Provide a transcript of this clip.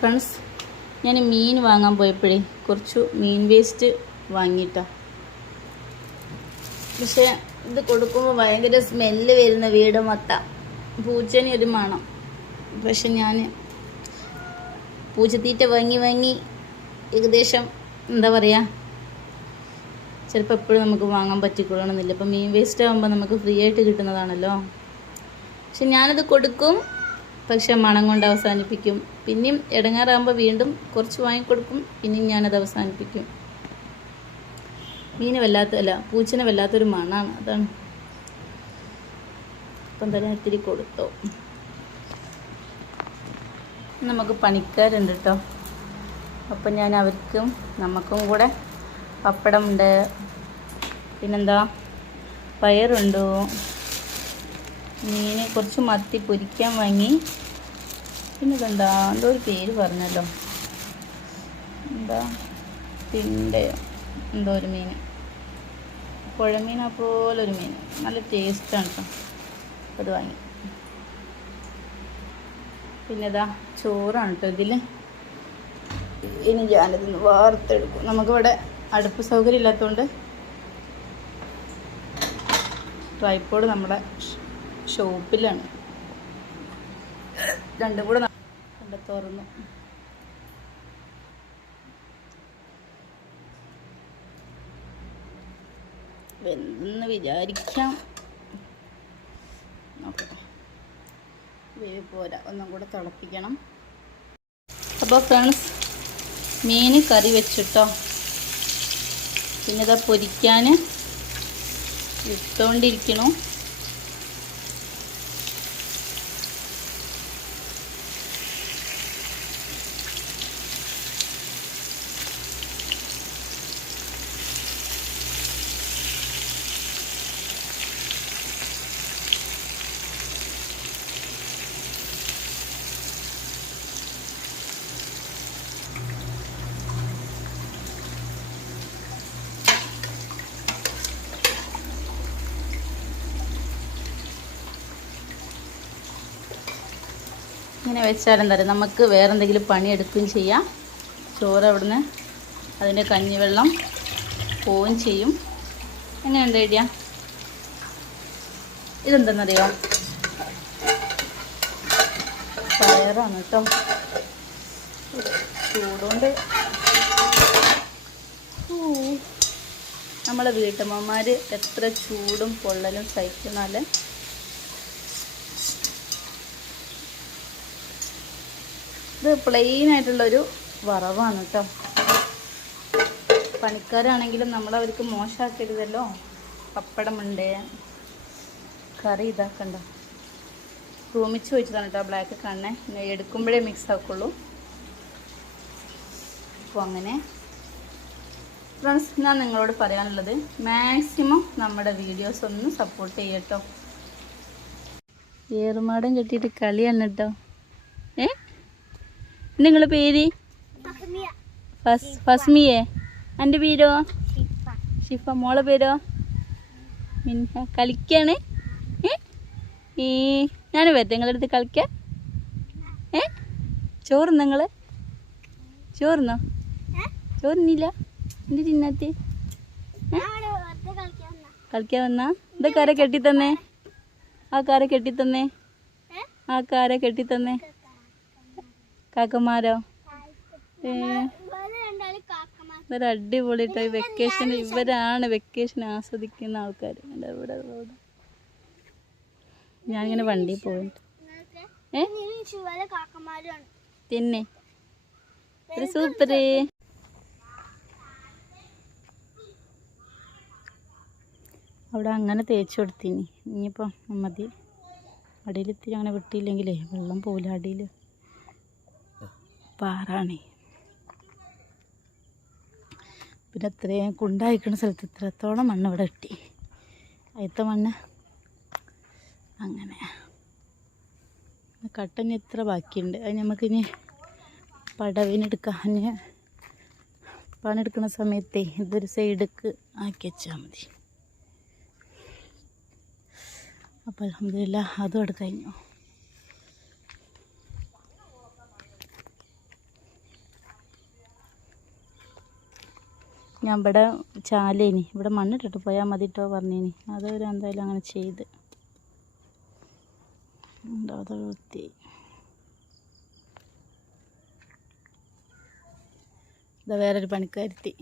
Friends ഞാൻ മീൻ വാങ്ങാൻ പോയപ്പോഴേ കുറച്ച് മീൻ വേസ്റ്റ് വാങ്ങിയിട്ടാ. പക്ഷെ ഇത് കൊടുക്കുമ്പോൾ ഭയങ്കര സ്മെല്ല് വരുന്ന വീട് മൊത്തം. പൂച്ചന് ഒരു മണം. പക്ഷെ ഞാൻ പൂച്ചത്തീറ്റ വാങ്ങി വാങ്ങി ഏകദേശം എന്താ പറയുക ചിലപ്പോൾ എപ്പോഴും നമുക്ക് വാങ്ങാൻ പറ്റിക്കൊള്ളണമെന്നില്ല. ഇപ്പം മീൻ വേസ്റ്റ് ആകുമ്പോൾ നമുക്ക് ഫ്രീ ആയിട്ട് കിട്ടുന്നതാണല്ലോ. പക്ഷെ ഞാനത് കൊടുക്കും. പക്ഷെ മണം കൊണ്ട് അവസാനിപ്പിക്കും. പിന്നെയും ഇടങ്ങാറാകുമ്പോൾ വീണ്ടും കുറച്ച് വാങ്ങിക്കൊടുക്കും പിന്നെയും ഞാനത് അവസാനിപ്പിക്കും. മീന് വല്ലാത്ത അല്ല പൂച്ചന് വല്ലാത്തൊരു മണമാണ് അതാണ്. അപ്പം തന്നെ ഇത്തിരി കൊടുത്തോ. നമുക്ക് പണിക്കാരുണ്ട് കേട്ടോ അപ്പം ഞാൻ അവർക്കും നമുക്കും കൂടെ പപ്പടമുണ്ട്. പിന്നെന്താ? പയറുണ്ടോ? മീൻ കുറച്ച് മത്തി പൊരിക്കാൻ വാങ്ങി. പിന്നെ ഇതെന്താ? എന്തോ ഒരു പേര് പറഞ്ഞല്ലോ. എന്താ? പിന്നെ എന്തോ ഒരു മീൻ. പുഴമീനെ പോലൊരു മീൻ. നല്ല ടേസ്റ്റാണ് കേട്ടോ അത് വാങ്ങി. പിന്നെ ഇതാ ചോറാണ് കേട്ടോ ഇതിൽ ഇനി ഞാനിതൊന്ന് വാർത്തെടുക്കും. നമുക്കിവിടെ അടുപ്പ് സൗകര്യം ഇല്ലാത്തതുകൊണ്ട് ട്രൈപ്പോഡ് നമ്മുടെ ഷോപ്പിലാണ്. രണ്ടും കൂടെ കണ്ട തുറന്നു. വെന്തെന്ന് വിചാരിക്കാം. വേവ് പോരാ. ഒന്നും കൂടെ തിളപ്പിക്കണം. അപ്പോൾ ഫ്രണ്ട്സ് മീൻ കറി വെച്ചിട്ടോ? പിന്നെ ഇതാ പൊരിക്കാൻ ഇട്ടുകൊണ്ടിരിക്കണു ഇങ്ങനെ വെച്ചാൽ എന്താ നമുക്ക് വേറെ എന്തെങ്കിലും പണിയെടുക്കുകയും ചെയ്യാം. ചോറ് അവിടുന്ന് അതിന്റെ കഞ്ഞിവെള്ളം പോവുകയും ചെയ്യും. എങ്ങനെയുണ്ട് ഐഡിയ? ഇതെന്തെന്നറിയോ? പയറാണ് കേട്ടോ. ചൂടുകൊണ്ട്. നമ്മളെ വീട്ടമ്മമാർ എത്ര ചൂടും പൊള്ളലും സഹിക്കുന്നാൽ ഇത് പ്ലെയിൻ ആയിട്ടുള്ളൊരു വറവാണ് കേട്ടോ പണിക്കാരാണെങ്കിലും നമ്മളവർക്ക് മോശമാക്കരുതല്ലോ പപ്പടമുണ്ട്. കറി ഇതാക്കണ്ട. റൂമിച്ച് വെച്ചതാണ് കേട്ടോ ബ്ലാക്ക് കണ്ണെ. എടുക്കുമ്പോഴേ മിക്സ് ആക്കുള്ളൂ. അപ്പോൾ അങ്ങനെ. ഫ്രണ്ട്സ് ഞാൻ നിങ്ങളോട് പറയാനുള്ളത് മാക്സിമം നമ്മുടെ വീഡിയോസ് ഒന്ന് സപ്പോർട്ട് ചെയ്യട്ടോ. ഏറുമാടം കെട്ടിയിട്ട് കളിയാണ് കേട്ടോ ഏ? നിങ്ങളെ പേര്? ഫസ്മിയെ. എന്റെ പേരോ? ഷിഫ. മോളെ പേരോ? മിൻഹ. കളിക്കാണ്? ഏ? ഈ ഞാൻ വരട്ടെ? നിങ്ങളുടെ അടുത്ത് കളിക്കാൻ ഏ? ചോറുന്നോ നിങ്ങൾ ചോറുന്നോ? ചോറുന്നില്ല? എന്ത് തിന്നാത്തി? കളിക്കാൻ വന്നാ. ഇത് കാര കെട്ടിത്തന്നേ? ആ കാര കെട്ടിത്തന്നേ? ആ കാര കെട്ടിത്തന്നേ? കാക്കമാരോ? അടിപൊളി ഇതൊരു അടിപൊളിട്ടോ വെക്കേഷൻ ഇവരാണ് വെക്കേഷൻ ആസ്വദിക്കുന്ന ആൾക്കാർ എന്റെ ഇവിടെ ഇവിടെ. ഞാനിങ്ങനെ വണ്ടി പോയിട്ട്. ഏ? തിന്നെ ഒരു സൂപ്പർ അവിടെ അങ്ങനെ തേച്ച് കൊടുത്തിനി. ഇനിയിപ്പോൾ മതി. അടിയിൽ ഇത്തിരി അങ്ങനെ വിട്ടില്ലെങ്കിലേ വെള്ളം പോവില്ല അടിയിൽ. പാറാണേ. പിന്നെ ഇത്രയും കുണ്ടായിക്കുന്ന സ്ഥലത്ത് ഇത്രത്തോളം മണ്ണ് ഇവിടെ കിട്ടി. അയത്ത മണ്ണ് അങ്ങനെ. കട്ടന് ഇത്ര ബാക്കിയുണ്ട്. അത് നമുക്കിനി പടവിനെടുക്കാൻ പണിയെടുക്കുന്ന സമയത്തെ ഇതൊരു സൈഡിക്ക് ആക്കി വെച്ചാൽ മതി. അപ്പോൾ അലഹമില്ല അതും അവിടെ കഴിഞ്ഞു. ഞാൻ ഇവിടെ ചാലേനി. ഇവിടെ മണ്ണിട്ടിട്ട് പോയാൽ മതി കേട്ടോ പറഞ്ഞേനി. അതൊരു എന്തായാലും അങ്ങനെ ചെയ്ത്. വൃത്തി. ഇതാ വേറൊരു പണിക്കാരുത്തി.